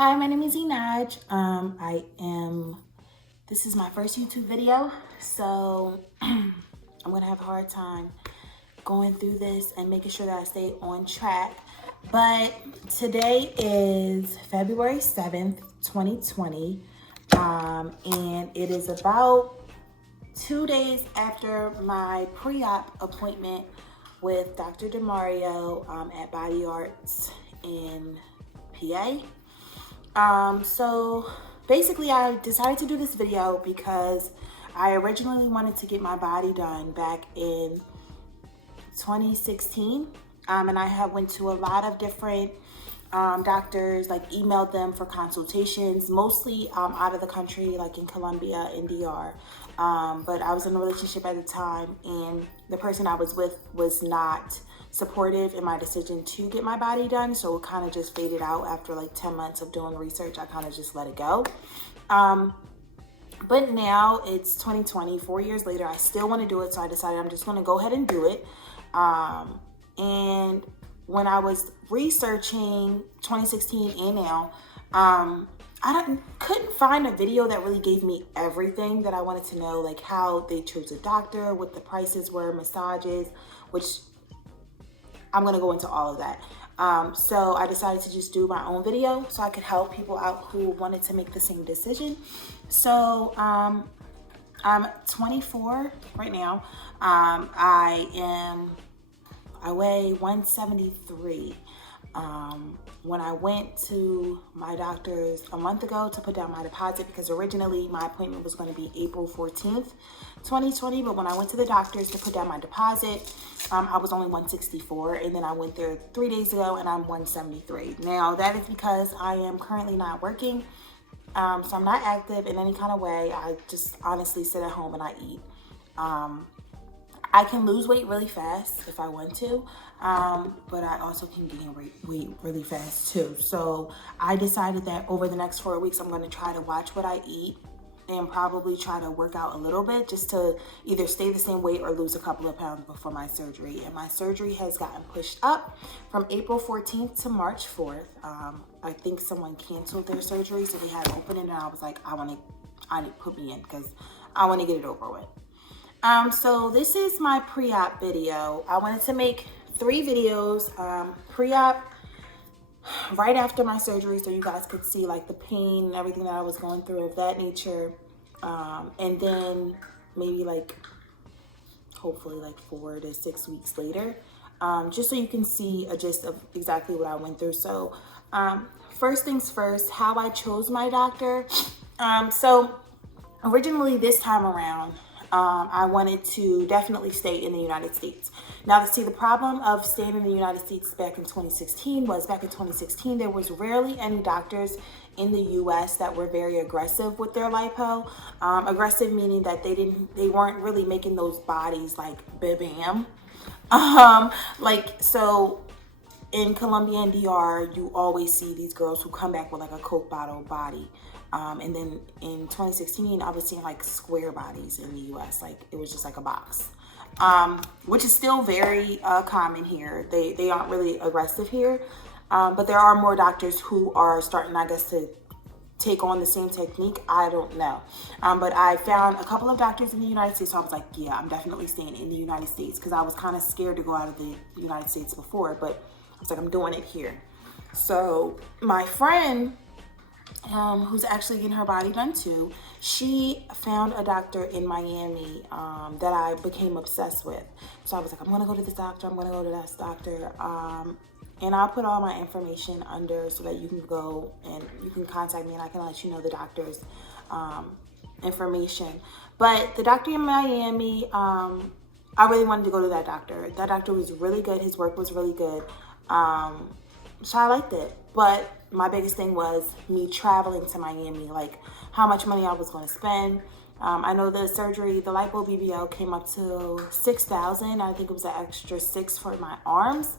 Hi, my name is Enaj. This is my first YouTube video, so I'm gonna have a hard time going through this and making sure that I stay on track. But today is February 7th, 2020, and it is about 2 days after my pre-op appointment with Dr. Dimario at Body Arts in PA. So basically I decided to do this video because I originally wanted to get my body done back in 2016. And I had went to a lot of different doctors, like emailed them for consultations, mostly out of the country, like in Colombia and DR. But I was in a relationship at the time, and the person I was with was not supportive in my decision to get my body done, so it kind of just faded out after like 10 months of doing research. I kind of just let it go. But now it's 2020, 4 years later, I still want to do it, so I decided I'm just going to go ahead and do it. And when I was researching 2016 and now, I couldn't find a video that really gave me everything that I wanted to know, like how they chose a doctor, what the prices were, massages, which I'm going to go into all of that. So I decided to just do my own video so I could help people out who wanted to make the same decision. So I'm 24 right now. I weigh 173. When I went to my doctor's a month ago to put down my deposit, because originally my appointment was going to be April 14th, 2020. But when I went to the doctor's to put down my deposit, I was only 164. And then I went there 3 days ago and I'm 173. Now that is because I am currently not working. So I'm not active in any kind of way. I just honestly sit at home and I eat. I can lose weight really fast if I want to, but I also can gain weight really fast too. So I decided that over the next 4 weeks, I'm going to try to watch what I eat and probably try to work out a little bit just to either stay the same weight or lose a couple of pounds before my surgery. And my surgery has gotten pushed up from April 14th to March 4th. I think someone canceled their surgery, so they had it open, and I was like, I need to put me in because I want to get it over with. So this is my pre-op video. I wanted to make 3 videos, pre-op, right after my surgery, so you guys could see like the pain and everything that I was going through of that nature. And then maybe like, hopefully like 4 to 6 weeks later, just so you can see a gist of exactly what I went through. So, first things first, how I chose my doctor. So originally this time around, I wanted to definitely stay in the United States. Now, see, the problem of staying in the United States back in 2016 was there was rarely any doctors in the U.S. that were very aggressive with their lipo. Aggressive meaning that they weren't really making those bodies like bam. So in Colombia and DR, you always see these girls who come back with like a Coke bottle body. And then in 2016, I was seeing like square bodies in the US, like it was just like a box, which is still very common here. They aren't really aggressive here, but there are more doctors who are starting, I guess, to take on the same technique. I don't know. But I found a couple of doctors in the United States, so I was like, yeah, I'm definitely staying in the United States, because I was kind of scared to go out of the United States before, but I was like, I'm doing it here. So my friend, who's actually getting her body done too, she found a doctor in Miami that I became obsessed with. So I was like, I'm gonna go to this doctor, I'm gonna go to that doctor, and I'll put all my information under so that you can go and you can contact me and I can let you know the doctor's information. But the doctor in Miami, I really wanted to go to that doctor. That doctor was really good, his work was really good, so I liked it. But my biggest thing was me traveling to Miami, like how much money I was going to spend. I know the surgery, the lipo BBL came up to $6,000. I think it was an extra $6,000 for my arms.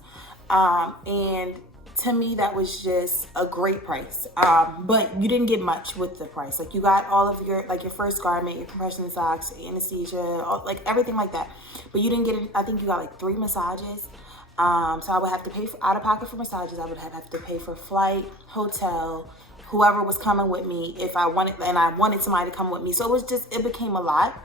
And to me, that was just a great price. But you didn't get much with the price. Like you got all of your, like your first garment, your compression socks, anesthesia, like everything like that. But you didn't get it. I think you got like 3 massages. So I would have to pay out of pocket for massages. I would have to pay for flight, hotel, whoever was coming with me, if I wanted, and I wanted somebody to come with me. So it was just, it became a lot.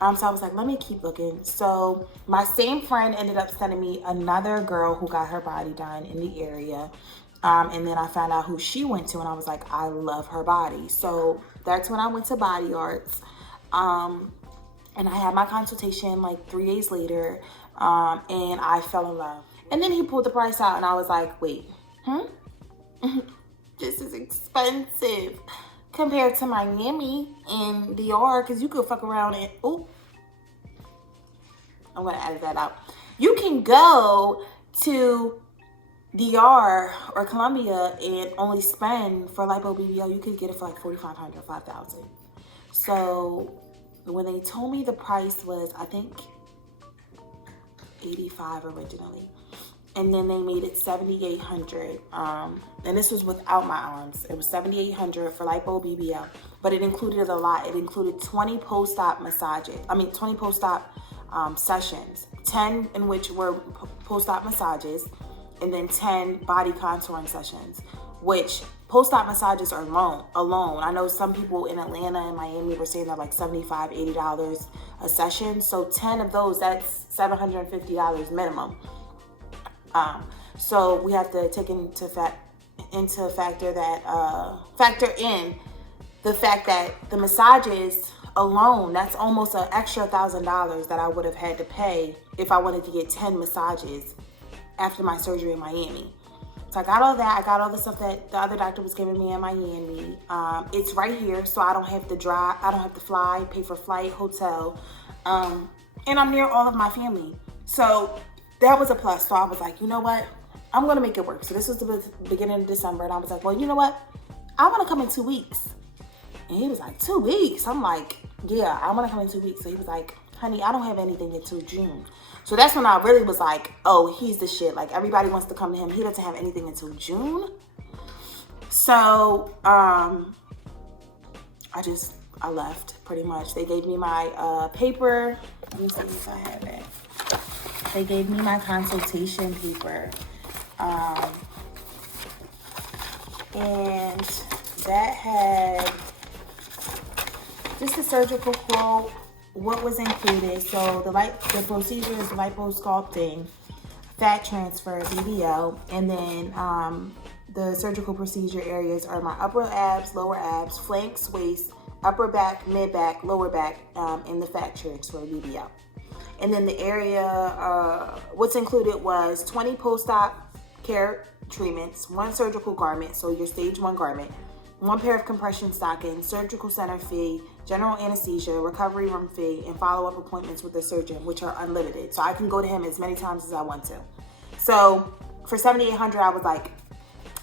So I was like, let me keep looking. So my same friend ended up sending me another girl who got her body done in the area. And then I found out who she went to, and I was like, I love her body. So that's when I went to Body Arts. And I had my consultation like 3 days later, and I fell in love. And then he pulled the price out, and I was like, wait, this is expensive compared to Miami and DR, because you could fuck around and, oh, I'm gonna edit that out. You can go to DR or Colombia and only spend for lipo BBL, you could get it for like $4,500, $5,000. So when they told me the price was, I think, $85 originally, and then they made it $7,800. And this was without my arms. It was $7,800 for lipo BBL, but it included a lot. It included 20 post-op massages. 20 post-op sessions, 10 in which were post-op massages, and then 10 body contouring sessions, which post-op massages are alone. I know some people in Atlanta and Miami were saying they're like $75, $80 a session. So 10 of those, that's $750 minimum. So we have to take factor in the fact that the massages alone, that's almost an extra $1,000 that I would have had to pay if I wanted to get 10 massages after my surgery in Miami. So I got all that. I got all the stuff that the other doctor was giving me in Miami. It's right here, so I don't have to drive. I don't have to fly, pay for flight, hotel, and I'm near all of my family. So that was a plus. So I was like, you know what? I'm gonna make it work. So this was the beginning of December, and I was like, well, you know what? I want to come in 2 weeks. And he was like, 2 weeks? I'm like, yeah, I want to come in 2 weeks. So he was like, honey, I don't have anything until June. So that's when I really was like, oh, he's the shit. Like, everybody wants to come to him. He doesn't have anything until June. So I left pretty much. They gave me my paper. Let me see if I have it. They gave me my consultation paper. And that had just a surgical quote, what was included. So the procedure is liposculpting, fat transfer, BBL, and then the surgical procedure areas are my upper abs, lower abs, flanks, waist, upper back, mid back, lower back, and the fat transfer, BBL. And then the area, what's included was 20 post-op care treatments, 1 surgical garment, so your stage 1 garment, 1 pair of compression stockings, surgical center fee, general anesthesia, recovery room fee, and follow-up appointments with the surgeon, which are unlimited. So I can go to him as many times as I want to. So for $7,800, I was like,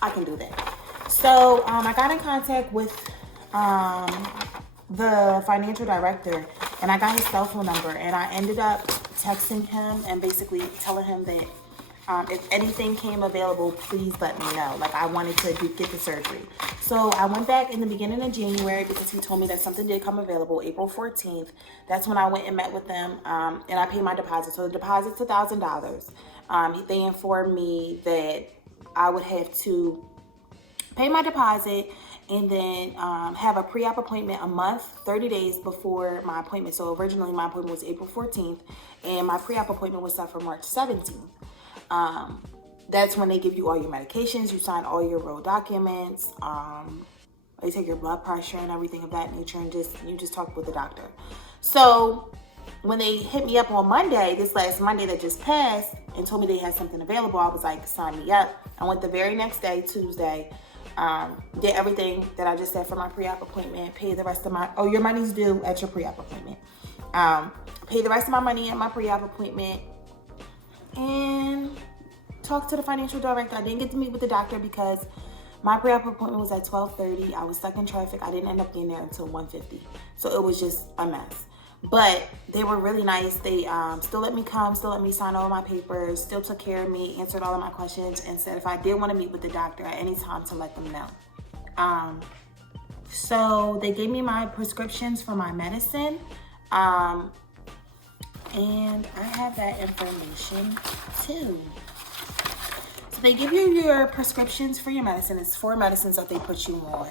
I can do that. So I got in contact with the financial director, and I got his cell phone number, and I ended up texting him and basically telling him that if anything came available, please let me know. Like, I wanted to get the surgery. So I went back in the beginning of January because he told me that something did come available, April 14th. That's when I went and met with them, and I paid my deposit. So the deposit's $1,000. They informed me that I would have to pay my deposit and then have a pre-op appointment a month, 30 days before my appointment. So originally my appointment was April 14th, and my pre-op appointment was set for March 17th. That's when they give you all your medications, you sign all your road documents, they take your blood pressure and everything of that nature, and you just talk with the doctor. So when they hit me up on Monday, this last Monday that just passed, and told me they had something available, I was like, sign me up. I went the very next day, Tuesday, did everything that I just said for my pre-op appointment, paid the rest of my, your money's due at your pre-op appointment. Paid the rest of my money at my pre-op appointment, and talked to the financial director. I didn't get to meet with the doctor because my pre-op appointment was at 12:30. I was stuck in traffic. I didn't end up getting there until 1:50. So it was just a mess. But they were really nice. They still let me come, still let me sign all my papers, still took care of me, answered all of my questions, and said if I did want to meet with the doctor at any time to let them know. So they gave me my prescriptions for my medicine. And I have that information too. So they give you your prescriptions for your medicine. It's 4 medicines that they put you on.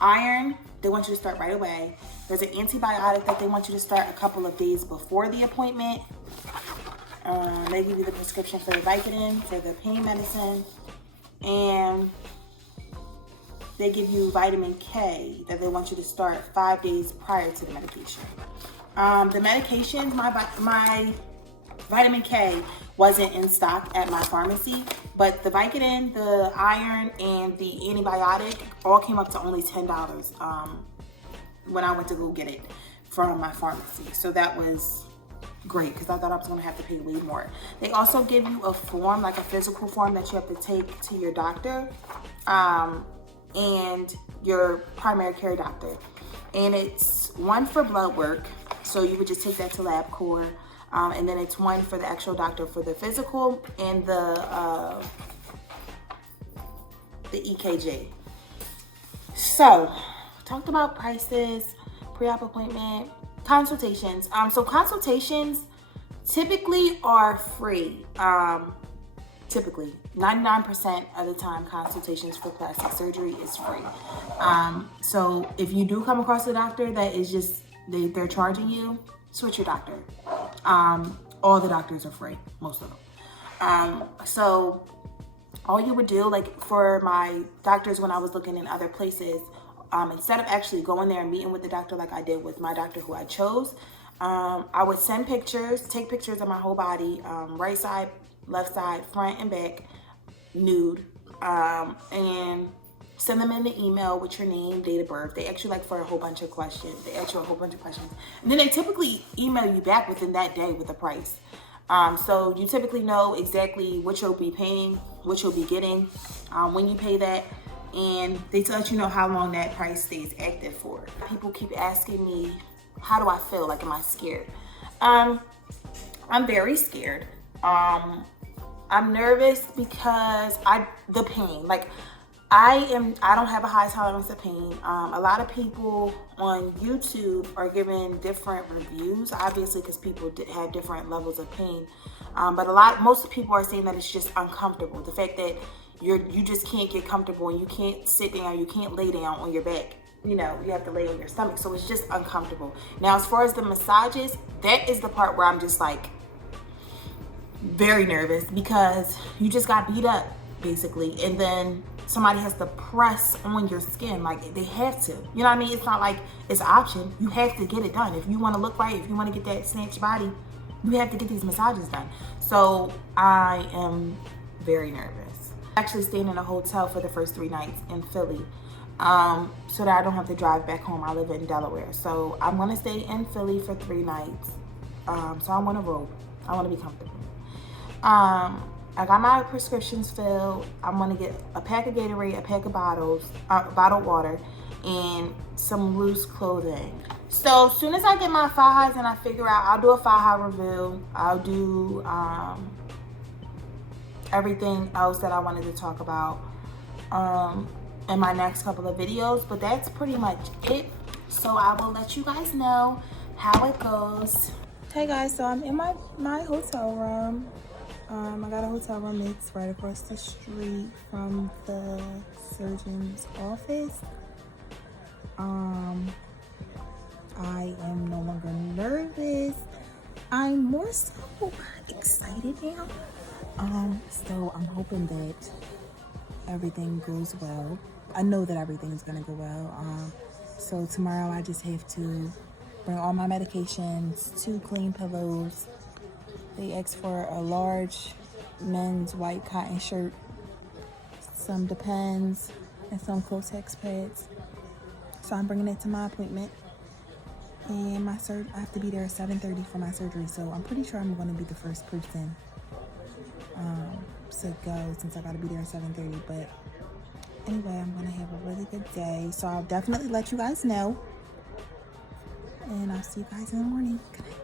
Iron, they want you to start right away. There's an antibiotic that they want you to start a couple of days before the appointment. They give you the prescription for the Vicodin, for the pain medicine, and they give you vitamin K that they want you to start 5 days prior to the medication. The medications, my vitamin K wasn't in stock at my pharmacy, but the Vicodin, the iron, and the antibiotic all came up to only $10 when I went to go get it from my pharmacy. So that was great because I thought I was going to have to pay way more. They also give you a form, like a physical form that you have to take to your doctor and your primary care doctor. And it's one for blood work. So you would just take that to LabCorp. And then it's one for the actual doctor for the physical and the EKG. So, talked about prices, pre-op appointment, consultations. So consultations typically are free. Typically, 99% of the time, consultations for plastic surgery is free. So if you do come across a doctor that is just, they're charging you, switch your doctor. All the doctors are free, most of them. So all you would do, like for my doctors when I was looking in other places, instead of actually going there and meeting with the doctor like I did with my doctor who I chose, I would send pictures, take pictures of my whole body, right side, left side, front and back, nude, and send them in the email with your name, date of birth. They ask you like for a whole bunch of questions. And then they typically email you back within that day with the price. So you typically know exactly what you'll be paying, what you'll be getting, when you pay that, and they let you know how long that price stays active for. People keep asking me, how do I feel? Like, am I scared? I'm very scared. I'm nervous because the pain, like I don't have a high tolerance of pain. A lot of people on YouTube are giving different reviews, obviously, because people have different levels of pain. But most people are saying that it's just uncomfortable. The fact that you just can't get comfortable and you can't sit down, you can't lay down on your back. You know, you have to lay on your stomach. So it's just uncomfortable. Now, as far as the massages, that is the part where I'm just like very nervous because you just got beat up, basically. And then somebody has to press on your skin, like they have to. You know what I mean? It's not like it's an option. You have to get it done. If you want to look right, if you want to get that snatched body, you have to get these massages done. So I am very nervous. Actually staying in a hotel for the first 3 nights in Philly, so that I don't have to drive back home. I live in Delaware. So I'm going to stay in Philly for 3 nights. So I want to roll. I want to be comfortable. I got my prescriptions filled. I'm going to get a pack of Gatorade, a pack of bottled water, and some loose clothing. So as soon as I get my files and I figure out, I'll do a file review. I'll do everything else that I wanted to talk about in my next couple of videos. But that's pretty much it. So I will let you guys know how it goes. Hey guys, so I'm in my hotel room. I got a hotel room. It's right across the street from the surgeon's office. I am no longer nervous. I'm more so excited now. So I'm hoping that everything goes well. I know that everything's gonna go well. So tomorrow I just have to bring all my medications, 2 clean pillows. They asked for a large men's white cotton shirt, some Depends, and some Kotex pads. So I'm bringing it to my appointment. And I have to be there at 7:30 for my surgery. So I'm pretty sure I'm going to be the first person to go since I got to be there at 7:30. But anyway, I'm going to have a really good day. So I'll definitely let you guys know. And I'll see you guys in the morning. Good night.